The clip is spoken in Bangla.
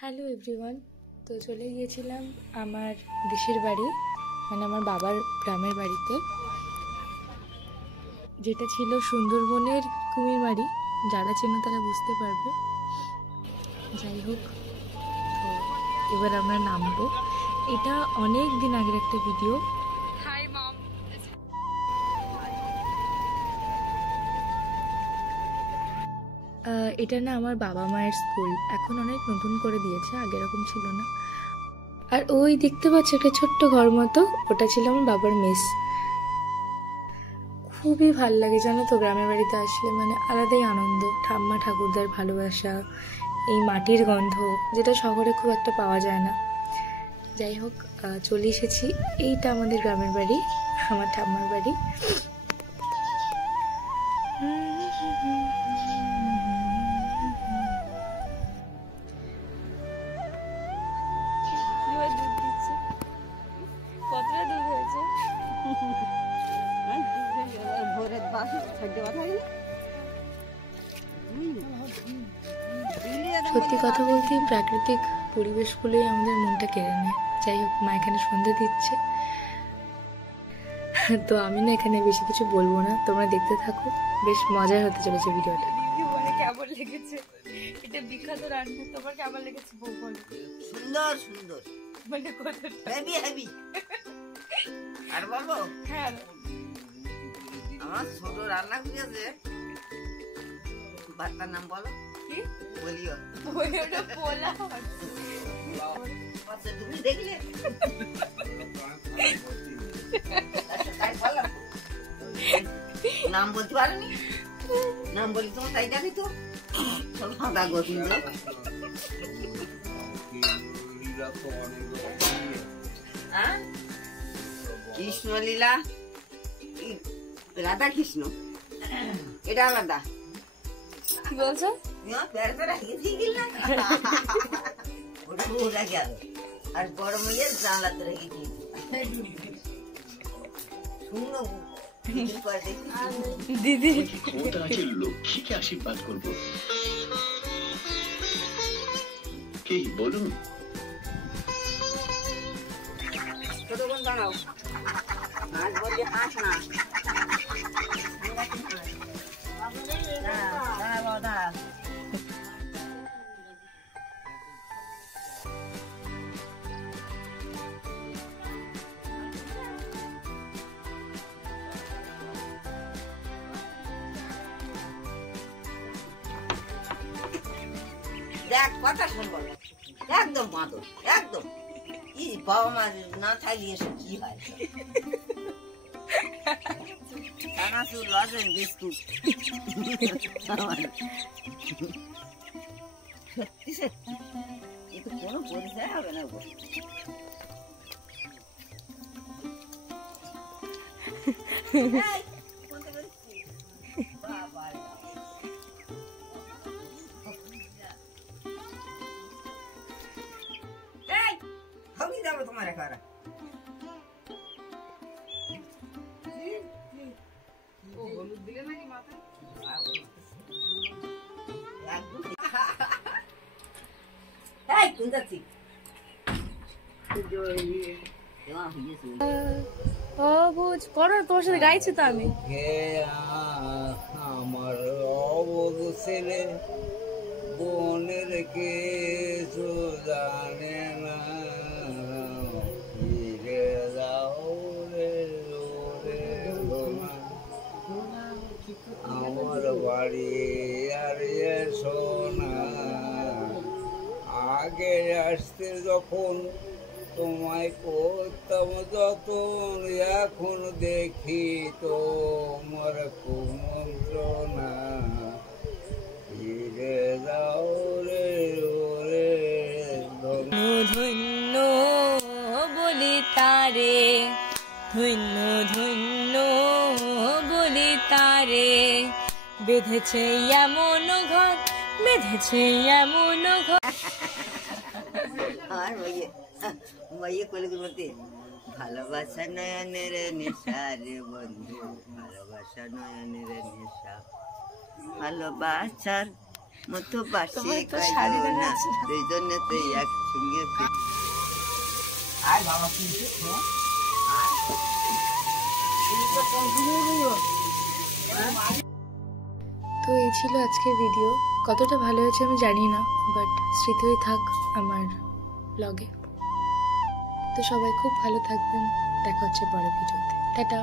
Hello everyone. তো চলে গিয়েছিলাম আমার দেশের বাড়ি, মানে আমার বাবার গ্রামের বাড়িতে, যেটা ছিল সুন্দরবনের কুমিরমারি। যারা চেনে তারা বুঝতে পারবে। যাই হোক, তো এবার আমরা নামবো। এটা অনেক দিন আগের একটা ভিডিও। হাই মম। এটা না আমার বাবা মায়ের স্কুল, এখন অনেক নতুন করে দিয়েছে, আগে এরকম ছিল না। আর ওই দেখতে পাচ্ছ একটা ছোট্ট ঘর মতো, ওটা ছিল আমার বাবার মেস। খুবই ভাল লাগে জানো তো, গ্রামের বাড়িতে আসলে মানে আলাদাই আনন্দ। ঠাম্মা ঠাকুরদার ভালোবাসা, এই মাটির গন্ধ, যেটা শহরে খুব একটা পাওয়া যায় না। যাই হোক, চলে এসেছি। এইটা আমাদের গ্রামের বাড়ি, আমার ঠাম্মার বাড়ি। সত্যি কথা বলতে প্রাকৃতিক পরিবেশগুলোই আমাদের মনটা কেড়ে নেয়। যাই হোক, মা এখানে সন্ধে দিচ্ছে, তো আমি না এখানে বেশি কিছু বলবো না, তোমরা দেখতে থাকো, বেশ মজার হতে চলেছে ভিডিওটা। কেমন লেগেছে এটা বিখ্যাত রান্না? তোমার কেমন লেগেছে বউ বলো? সুন্দর সুন্দর, মানে কতটা হেভি হেভি। আর বলবো, হ্যাঁ, আমার ছোট রান্না করেছে, বাচ্চার নাম বলো কি বলিও? ওটা পোলা। আচ্ছা, তুমি দেখলে তাই বললাম, নাম বলতে পারোনি? নাম বলি তোমার তাই জানি তো, সব হাঁদা গোবিন্দ। কৃষ্ণলীলা, রাধা কৃষ্ণ, এটা আলাদা। কি বলছো? আর গরম হয়ে জানলাতে রেখেছি। শুনো দিদি, লক্ষ্মীকে আশীর্বাদ করবো, কি বলুন? ছোট বোন বানাও, হাঁস বললে হাঁস না। দাঁড়াও দাঁড়াও, দেখ কথা শুনবো, একদম বাঁধো, একদম। ই বাবা মা না থাকলে এসব কি হয়? চানাচুর, লজেন, বিস্কুট, সত্যি সত্যি এ তো কোনো পরিচয় হবে না গো। যাবো তোমার এখানে হলুদ দিলে নাকি মাথায়? কোন যাচ্ছি? ও বুঝ পড়ো, তোমার সাথে গাইছি তো আমি। আমার অবধ ছেলে বোনের কিছু জানে না, ফিরে যাও রে ওরে সোনা, আমার বাড়ি আর এসো না। আগে আসতে যখন তোমায় করতাম যতন, এখন দেখি তোমার কুমন্ত্রণা, ফিরে যাও রে ওরে ধন্য বলি তারে, ধন্য ধন্য বলি তারে, বেঁধেছে এমন ঘর, বেঁধেছে এমন ঘর। আর মাইয়ে কলে বলতে, ভালোবাসা নয়নের নেশা রে বন্ধু, ভালোবাসা নয়নের নেশা, ভালোবাসার মতো পাশে তোমার তো শাড়ি দেখা না যাচ্ছে না। দুইজনে তো একসঙ্গে আয় বাবা কিন্তু তো এই ছিল আজকের ভিডিও। কতটা ভালো হয়েছে আমি জানি না, বাট স্মৃতি হয়ে থাক আমার ব্লগে। তো সবাই খুব ভালো থাকবেন, দেখা হচ্ছে পরের ভিডিওতে। টাটা।